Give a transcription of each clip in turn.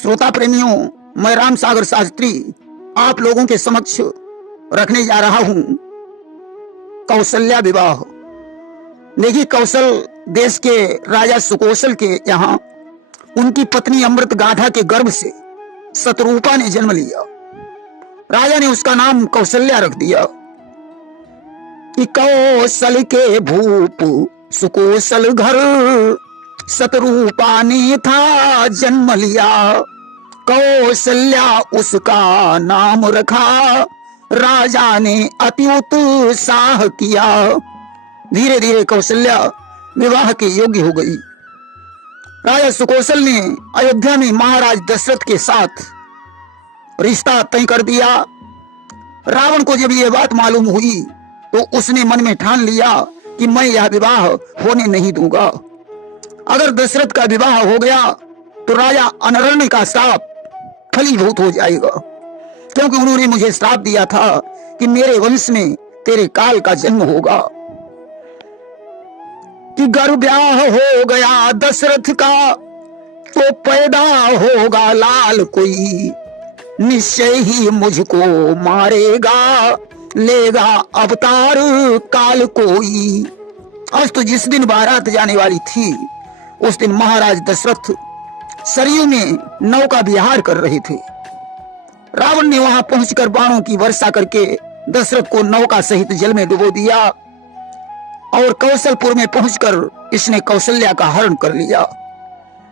श्रोता प्रेमियों, मैं राम सागर शास्त्री आप लोगों के समक्ष रखने जा रहा हूं कौशल्या विवाह। देखिए, कौशल देश के राजा सुकौशल के यहाँ उनकी पत्नी अमृत गाधा के गर्भ से शतरूपा ने जन्म लिया। राजा ने उसका नाम कौशल्या रख दिया कि कौशल के भूप सुकौशल घर शतरूपा ने था जन्म लिया। कौशल्या उसका नाम रखा, राजा ने अति उत्साह किया। धीरे धीरे कौशल्या विवाह के योग्य हो गई। राजा सुकौशल ने अयोध्या में महाराज दशरथ के साथ रिश्ता तय कर दिया। रावण को जब यह बात मालूम हुई तो उसने मन में ठान लिया कि मैं यह विवाह होने नहीं दूंगा। अगर दशरथ का विवाह हो गया तो राजा अनरण्य का श्राप फलीभूत हो जाएगा, क्योंकि उन्होंने मुझे श्राप दिया था कि मेरे वंश में तेरे काल का जन्म होगा। कि गर ब्याह हो गया दशरथ का तो पैदा होगा लाल कोई, निश्चय ही मुझको मारेगा लेगा अवतार काल कोई। आज तो जिस दिन बारात जाने वाली थी उस दिन महाराज दशरथ सरयू में नौका विहार कर रहे थे। रावण ने वहां पहुंचकर बाणों की वर्षा करके दशरथ को नौका सहित जल में डुबो दिया और कौशलपुर में पहुंचकर इसने कौशल्या का हरण कर लिया।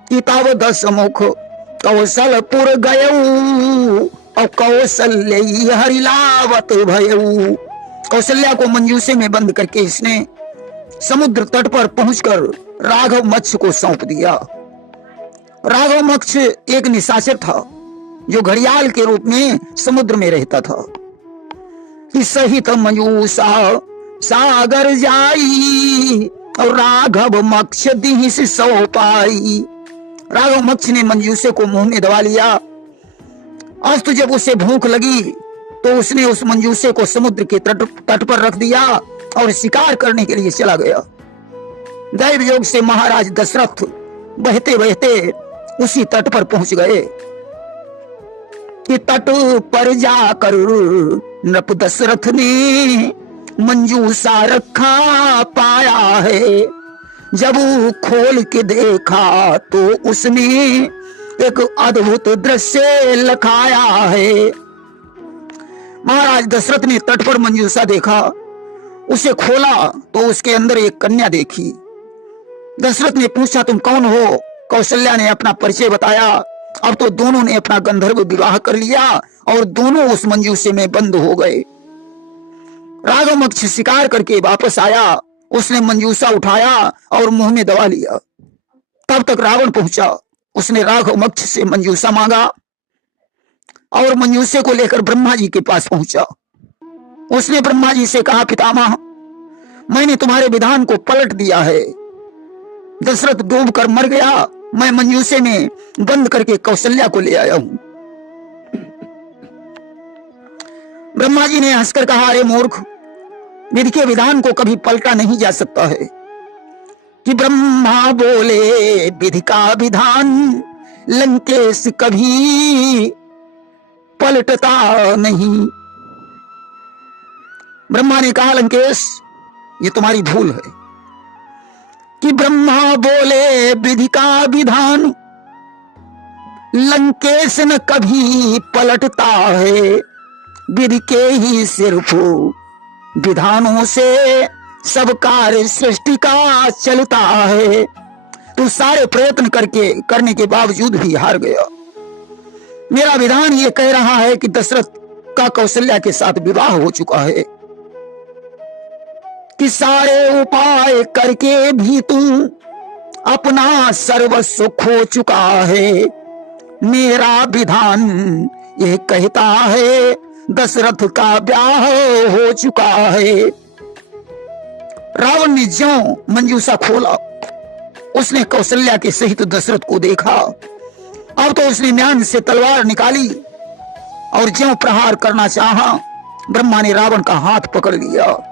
किताब 10 मुख कौशलपुर गयऊ और कौशल्य हरिलावत भयऊ। कौशल्या को मंजूसे में बंद करके इसने समुद्र तट पर पहुंचकर राघव मत्स्य को सौंप दिया। राघव मत्स्य एक निशाचर था जो घड़ियाल के रूप में समुद्र में रहता था। कि सहित मंजूसा सागर जाई और राघव मत्स्य दीहि से सौ पाई। राघव मत्स्य ने मंजूसे को मुंह में दबा लिया। आज तो जब उसे भूख लगी तो उसने उस मंजूसे को समुद्र के तट पर रख दिया और शिकार करने के लिए चला गया। दैव योग से महाराज दशरथ बहते बहते उसी तट पर पहुंच गए। कि तट पर जाकर नृप दशरथ ने मंजूसा रखा पाया है। जब खोल के देखा तो उसने एक अद्भुत दृश्य लखाया है। महाराज दशरथ ने तट पर मंजूसा देखा, उसे खोला तो उसके अंदर एक कन्या देखी। दशरथ ने पूछा, तुम कौन हो? कौशल्या ने अपना परिचय बताया। अब तो दोनों ने अपना गंधर्व विवाह कर लिया और दोनों उस मंजूसे में बंद हो गए। राघव मत्स्य शिकार करके वापस आया, उसने मंजूसा उठाया और मुंह में दबा लिया। तब तक रावण पहुंचा। उसने राघव मत्स्य से मंजूसा मांगा और मंजूसे को लेकर ब्रह्मा जी के पास पहुंचा। उसने ब्रह्मा जी से कहा, पितामह, मैंने तुम्हारे विधान को पलट दिया है। दशरथ डूब कर मर गया, मैं मंजूसे में बंद करके कौशल्या को ले आया हूं। ब्रह्मा जी ने हंसकर कहा, अरे मूर्ख, विधि के विधान को कभी पलटा नहीं जा सकता है। कि ब्रह्मा बोले विधि का विधान लंकेश कभी पलटता नहीं। ब्रह्मा ने कहा, लंकेश, ये तुम्हारी भूल है। कि ब्रह्मा बोले विधि का विधान लंकेश न कभी पलटता है। विधि के ही सिर्फ विधानों से सब कार्य सृष्टि का चलता है। तू सारे प्रयत्न करने के बावजूद भी हार गया। मेरा विधान ये कह रहा है कि दशरथ का कौशल्या के साथ विवाह हो चुका है। कि सारे उपाय करके भी तू अपना सर्वस्व खो चुका है। मेरा विधान यह कहता है दशरथ का ब्याह हो चुका है। रावण ने ज्यों मंजूसा खोला, उसने कौशल्या के सहित दशरथ को देखा। अब तो उसने म्यान से तलवार निकाली और ज्यों प्रहार करना चाहा, ब्रह्मा ने रावण का हाथ पकड़ लिया।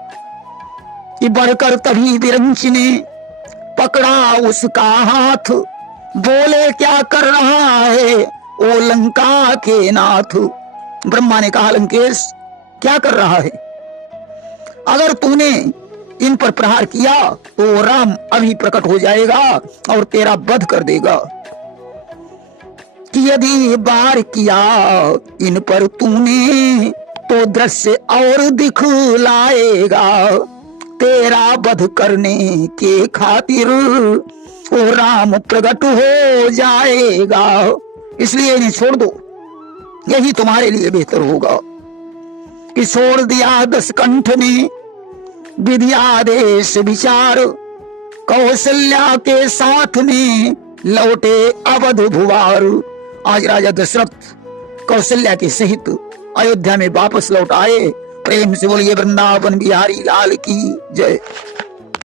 कि बढ़कर तभी विरंच ने पकड़ा उसका हाथ, बोले क्या कर रहा है ओ लंका के नाथ। ब्रह्मा ने कहा लंकेश क्या कर रहा है, अगर तूने इन पर प्रहार किया तो राम अभी प्रकट हो जाएगा और तेरा वध कर देगा, कि यदि बार किया इन पर तूने तो दृश्य और दिखलाएगा, तेरा वध करने के खातिर वो राम प्रकट हो जाएगा, इसलिए इन्हें छोड़ दो, यही तुम्हारे लिए बेहतर होगा। कि छोड़ दिया दशकंठ ने विधियादेश विचार, कौशल्या के साथ में लौटे अवध भुवार। आज राजा दशरथ कौशल्या के सहित अयोध्या में वापस लौट आए। प्रेम से बोलिए वृंदावन बिहारी लाल की जय।